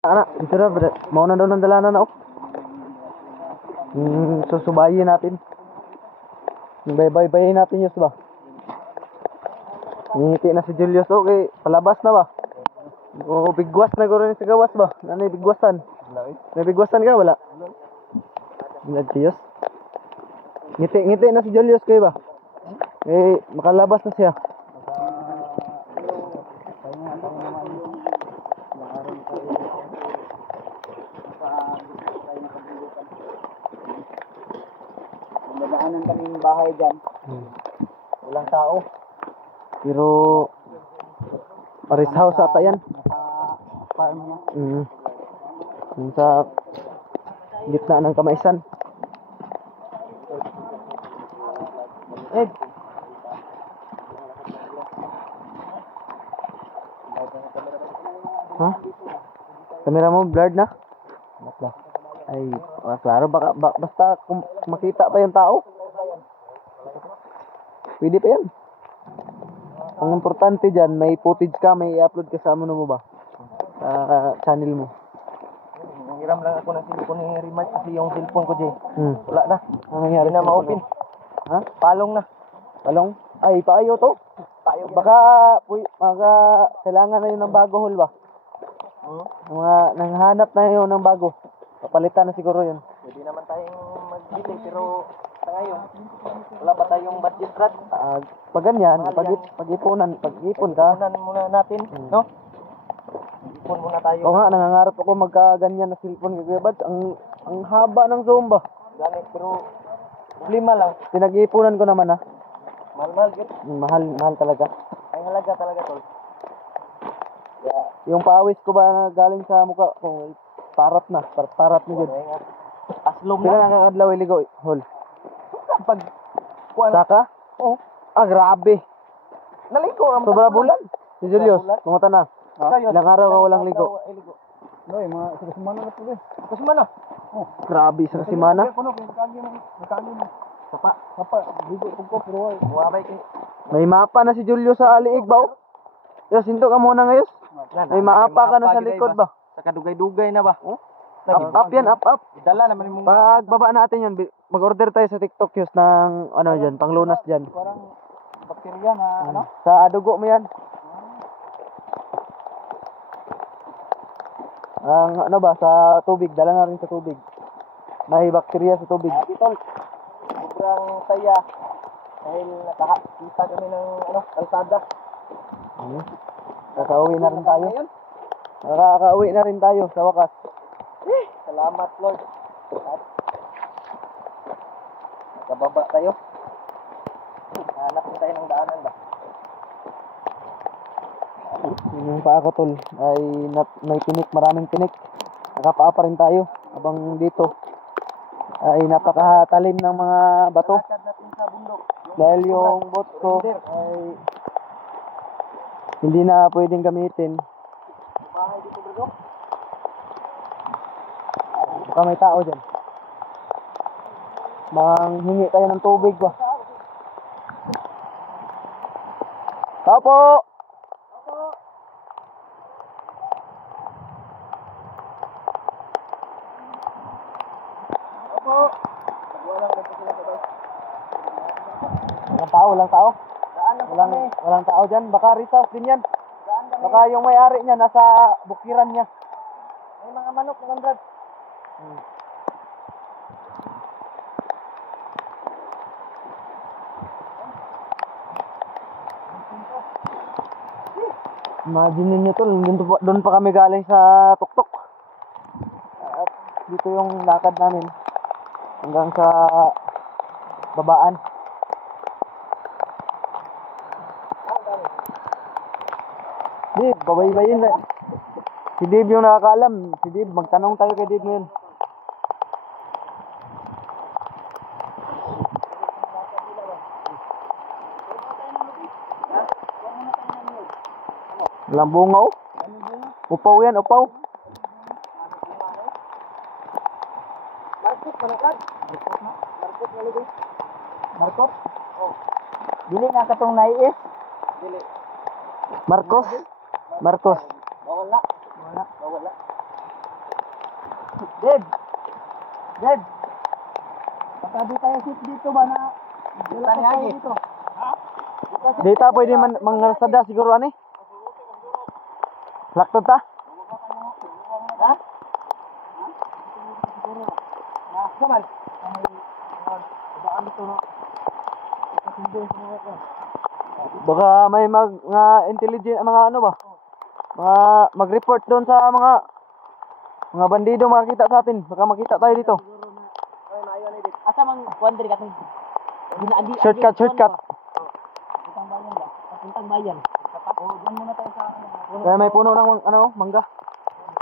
Anak, dito na, bre. Mau na daw ng dalanan na, oh. Susubayin natin. Bay-bay-bayin natin, Yus, ba? Ngiti na si Julius, okay. Palabas na ba? O, bigwas na guro sa gawas ba? Ano yung bigwasan? May bigwasan ka, wala? Wala si Yus. Ngiti na si Julius kayo ba? Eh, makalabas na siya. Nadaanan kaming bahay dyan. Walang tao. Pero, Paris House ata yan. Nasa farm niya. Yung sa gitna ng Kamaisan. Ed! Ha? Kamera mo blurred na? Ay, klaro basta kung makita pa yung tao. Pwede pa yan. Ang importante dyan, may footage ka, may i-upload ka sa ano mo ba? Sa channel mo. Hiram lang ako ng cellphone ni Rematch kasi yung cellphone ko, Jay. Wala na. Ang nangyari Hindi na ma-open. Ha? Palong na. Palong? Ay, paayo to. Tayo. Baka, kailangan na yun ng bago hol ba? Mga nanghanap na yun ng bago. Papalitan na siguro yun. Pwede naman tayong mag-delay pero sa ngayon, wala pa tayong budget rat. Pag ganyan, pag-ipon ka. Ipunan muna natin, no? Ipon muna tayo. Oo nga, nangangarap ako magkaganyan na cellphone kay Bads. Ang haba ng zoom ba? Ganit, pero problema lang. Pinag-iipunan ko naman ha. Mahal-mahal, git. Mahal talaga. Ay halaga talaga, tol. Yeah. Yung pawis ko ba na galing sa mukha ko, parat na ni Jud. Aslom Sila na. nakakadlaw iligo, hol. Pag Saka? Oh, Grabe. naligo ang Sobra bulan. Si Julius, bulan? kumusta na? Ilang araw ka walang ligo? Noy, mga sa semana na tuloy. Sa semana. Oh, Grabe, isang simana. kuno kay nakagi mo. Sapa, ligo pug ko pero wabay kay. May mapa na si Julius sa aliig ba? Oh? Yo, sinto ka muna ngayos. May maapa ka na sa likod ba? Sa kadugay-dugay na ba? Oh? Up yan, up. Idala naman yung Pagbaba natin yun, mag-order tayo sa TikTok Yus ng ano dyan, panglunas dyan. parang bakterya na ano? Sa dugo mo yan. Ang ano ba, sa tubig, dala na rin sa tubig. May bakterya sa tubig. Tol. Sobrang saya dahil nakakita kami ng ano, kalsada. Kakauwi na rin tayo. Nakakauwi na rin tayo sa wakas. Salamat, Lord. At nakababa tayo. Hanap na tayo ng daanan ba? Yung pa ako tol, ay may tinik, maraming tinik. Nakapaa pa rin tayo habang dito. Ay napakatalim ng mga bato. Lakad natin sa bundok. Dahil yung boat ko ay hindi na pwedeng gamitin. Bahay dito, bro. Baka may tao dyan. Manghingi tayo ng tubig ba? Tao po! Walang tao. Walang tao dyan. Baka resource din yan. Baka yung may-ari niya nasa bukiran niya. May mga manok na Brad. Imagine nyo tol, doon pa kami galing sa tuktok. At dito yung lakad namin hanggang sa babaan. Dib, babay-bayin na. Si Dib yung nakakaalam. Si Dib, magtanong tayo kay Dib ngayon. Walang bunga oh. Upaw yan, upaw. Marcos, manakad. Marcos, nalagay. Marcos? Oh. Dili nga katong naiis. Dili. Marcos? Marcos. Bawala. Bawala. Dad! Dad! Baka di tayo sit dito ba na... Dito tayo dito. Ha? Dita pwede man mangarsada siguro ani. Laktod ta. Ha? Na, kaman. Daan dito na. Baka may mga intelligent mga ano ba? Mga mag-report doon sa mga bandido makakita sa atin. Baka makita tayo dito. Asa mang kuandri katong ginaadi. Shortcut. Puntang bayan ba? Puntang bayan. Oh, diyan muna tayo sa Kaya may puno ng mangga.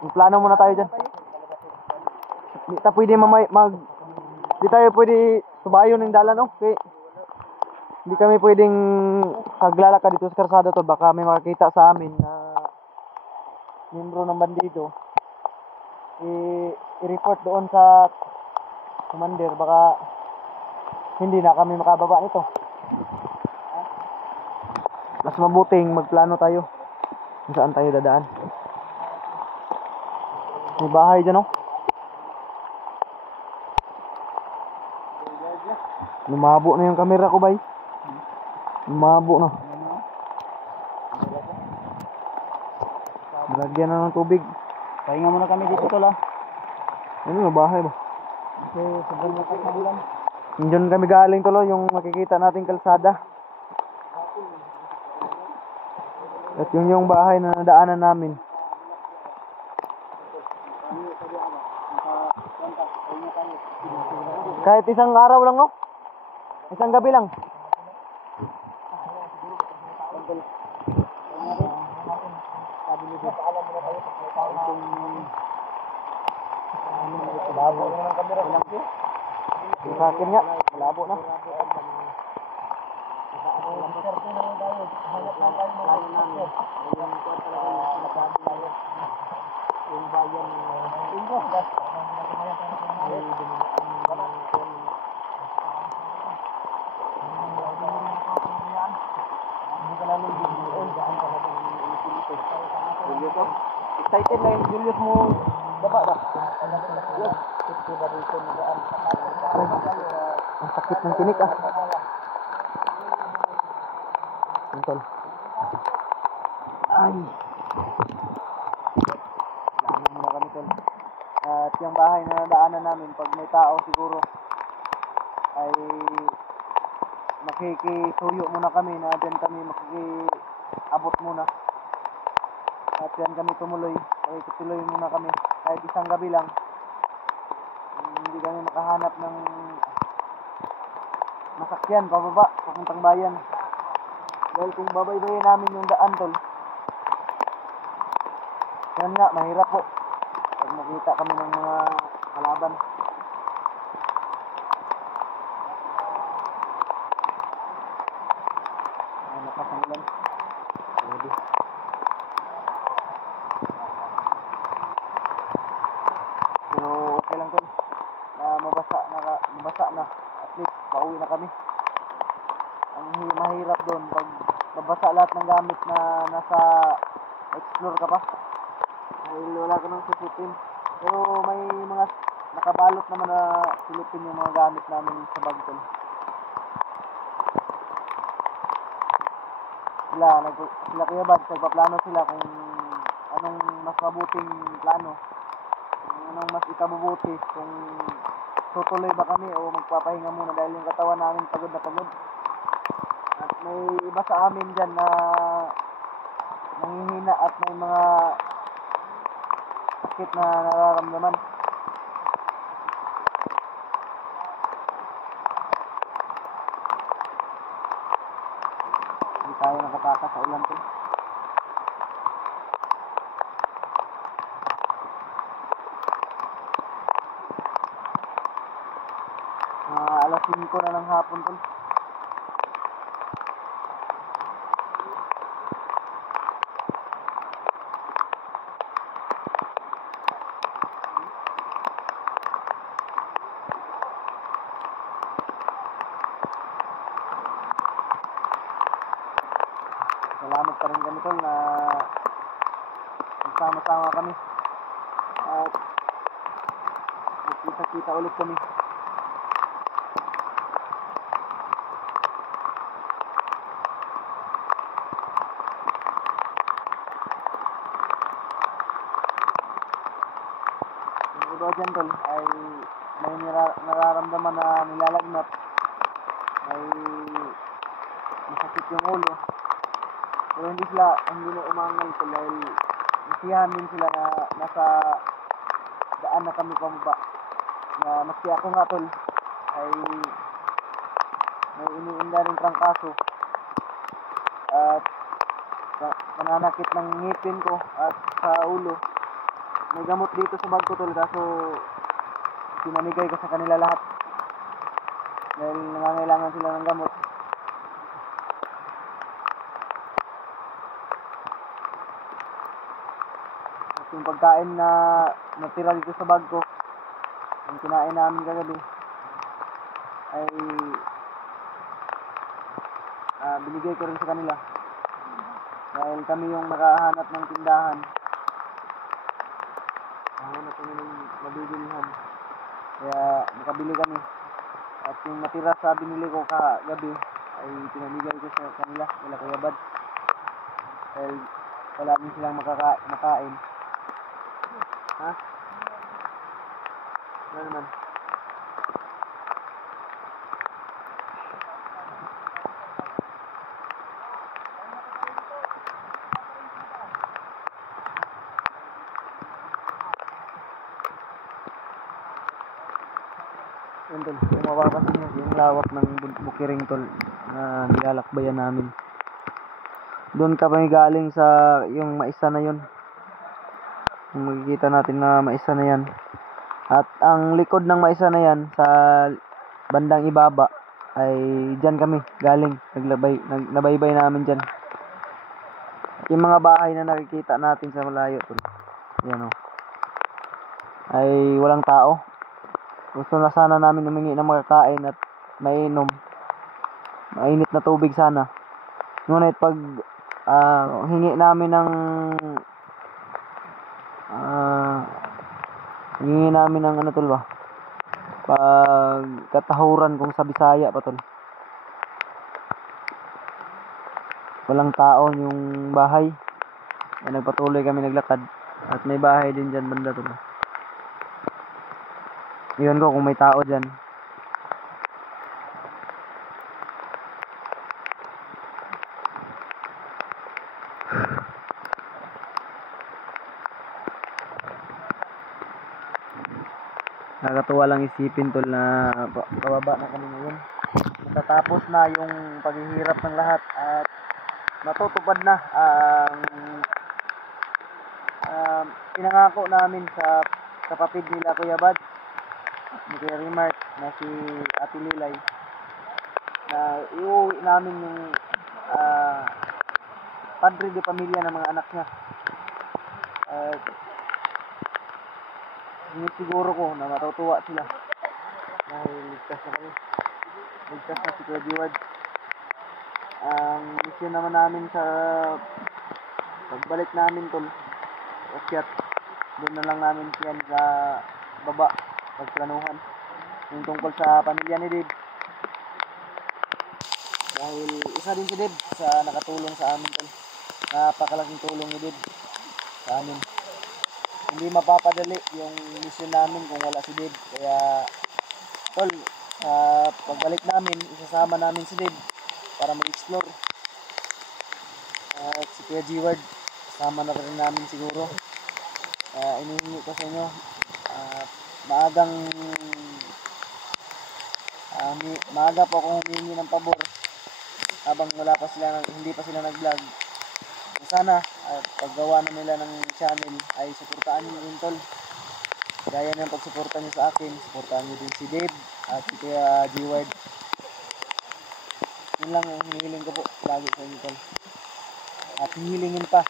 May plano muna tayo dyan. Di tayo pwede di tayo pwede subayo ng dalan okay. Hindi kami pwedeng paglalakad dito sa karsada to. Baka may makakita sa amin na miyembro ng bandido. I-report doon sa commander. Baka hindi na kami makababa nito. Mas mabuting magplano tayo kung saan tayo dadaan. May bahay dyan, oh. Lumabo na yung camera ko, bay. Lumabo na. Lagyan na ng tubig. Pahinga muna kami dito tol ah. Ano yung bahay ba? Kasi sobrang lakas na ulan. Diyan kami galing tuloy, yung makikita nating kalsada. At yun yung bahay na nadaanan namin. Kahit isang araw lang, no? Isang gabi lang. Labo na ng kamera. Yung sa akin nga, malabo na. Excited na yung Julius mo baba ba? Yes. Ang sakit ng tinik, ah. Tol. Ay. Lalo muna kami, tol. At yung bahay na nadaanan namin, pag may tao siguro, ay makikisuyo muna kami na dyan kami makikiabot muna. At yan kami tumuloy, makikituloy muna kami. Kahit isang gabi lang, hindi kami makahanap ng masakyan pababa, papuntang bayan. Dahil kung babaybayin namin yung daan, tol, yan nga, mahirap po pag makita kami ng mga kalaban. Lakas ang ulan. Pwede. Pero okay lang, tol, na mabasa na. At least pauwi na kami. Ang mahirap doon pag mabasa lahat ng gamit na nasa explore ka pa dahil wala ka nang susupin. Pero may mga nakabalot naman na silupin yung mga gamit namin sa bag, tol. Sila Kuya Bad, nagpaplano sila kung anong mas mabuting plano, kung anong mas ikabubuti, kung tutuloy ba kami o magpapahinga muna dahil yung katawan namin pagod na pagod. At may iba sa amin dyan na nanghihina at may mga sakit na nararamdaman. Hindi tayo nakatakas sa ulan, tol. Alas 5 na ng hapon, tol. Salamat pa rin kami, tol, na sama-sama kami. At kita-kita ulit kami. Yung iba dyan tol ay may nararamdaman na nilalagnat, may masakit yung ulo, pero hindi na umangal tol dahil nasiyahan din sila na nasa daan na kami pababa, na maski ako nga tol ay may iniinda rin trangkaso at pananakit ng ngipin ko at sa ulo. May gamot dito sa bag ko tol, kaso pinamigay ko sa kanila lahat dahil nangangailangan sila ng gamot. At yung pagkain na natira dito sa bag ko, yung kinain namin kagabi, ay binigay ko rin sa kanila dahil kami yung makahanap ng tindahan. Hanap kami ng mabibilihan, kaya makabili kami. At yung natira sa binili ko kagabi ay pinamigay ko sa kanila, wala Kuya Bad, dahil wala din silang makain. Ha? Ano naman? Yun tol, kung mapapansin nyo yung lawak ng bukiring tol na nilalakbayan namin. Doon kami galing sa yung maisa na yun. Kung makikita natin na maisa na yan. At ang likod ng maisa na yan sa bandang ibaba ay dyan kami galing. Nabaybay namin dyan. Yung mga bahay na nakikita natin sa malayo tol, yan o, ay walang tao. Gusto na sana namin humingi ng mga kain at mainom. Mainit na tubig sana. Ngunit pag hingi namin ng ano tol ba? Pag katahuran kung sa Bisaya pa tol. Walang tao yung bahay. Ay nagpatuloy kami naglakad. At may bahay din dyan banda tol. Iyon ko kung may tao dyan. Nakakatuwa lang isipin tol na pababa na kami ngayon. Matatapos na yung paghihirap ng lahat at matutupad na ang pinangako namin sa kapatid nila Kuya Bad, ni Kuya Remark, na si Ate Lilay, na iuwi namin yung padre de pamilya ng mga anak niya. Siguro ko na matutuwa sila dahil ligtas na kami. Ligtas na si Kuya Diwad. Ang mission naman namin sa pagbalik namin tol, akyat, doon na lang namin siyan sa baba pagplanuhan yung tungkol sa pamilya ni Dave, dahil isa din si Dave sa nakatulong sa amin tol. Napakalaking tulong ni Dave sa amin. Hindi mapapadali yung mission namin kung wala si Dave. Kaya tol, sa pagbalik namin, isasama namin si Dave para mag-explore. At si Kuya G-Word, kasama na rin namin siguro. Inihingi ko sa inyo, maaga po akong humingi ng pabor habang hindi pa sila nag-vlog. Sana at paggawa na nila ng channel ay suportahan nyo rin tol. Gaya ng pagsuporta nyo sa akin, suportahan nyo din si Dave at si Kuya G-Word. Yun lang ang hinihiling ko po lagi sa inyo tol. At hihilingin pa.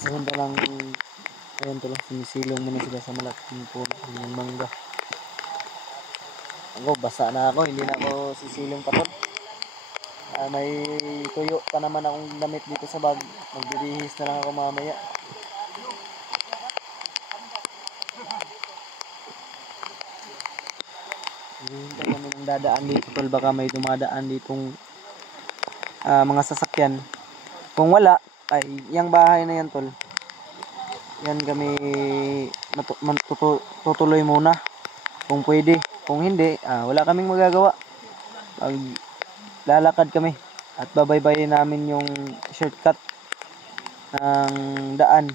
Isa ganda lang, ayun tol, sinisilong muna sila sa malaking puno ng mangga. Ako, basa na ako, hindi na ako sisilong pa tol. May tuyo pa naman akong damit dito sa bag. Magbibihis na lang ako mamaya. Hintay kami ng dadaan dito tol, baka may dumadaan ditong mga sasakyan. Kung wala, ay yung bahay na yan tol, yan kami tutuloy muna kung pwede. Kung hindi, wala kaming magagawa. Lalakad kami at babaybayin namin yung shortcut ng daan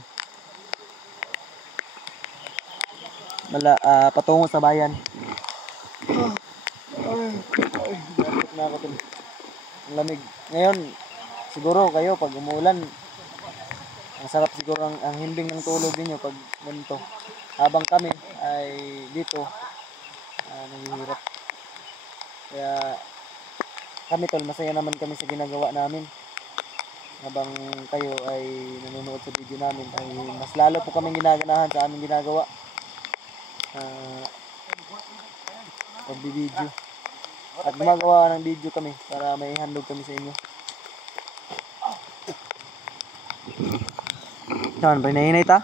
patungo sa bayan. Dapat na ako tol. Ang lamig. Ngayon, siguro kayo pag umuulan, ang sarap siguro ang himbing ng tulog niyo pag ganito. Habang kami ay dito, naghihirap. Kaya kami tol, masaya naman kami sa ginagawa namin. Habang kayo ay nanonood sa video namin, ay mas lalo po kaming ginaganahan sa aming ginagawa. Pag-video. At gumagawa ng video kami para may handog kami sa inyo. Saan, pinahinay ta?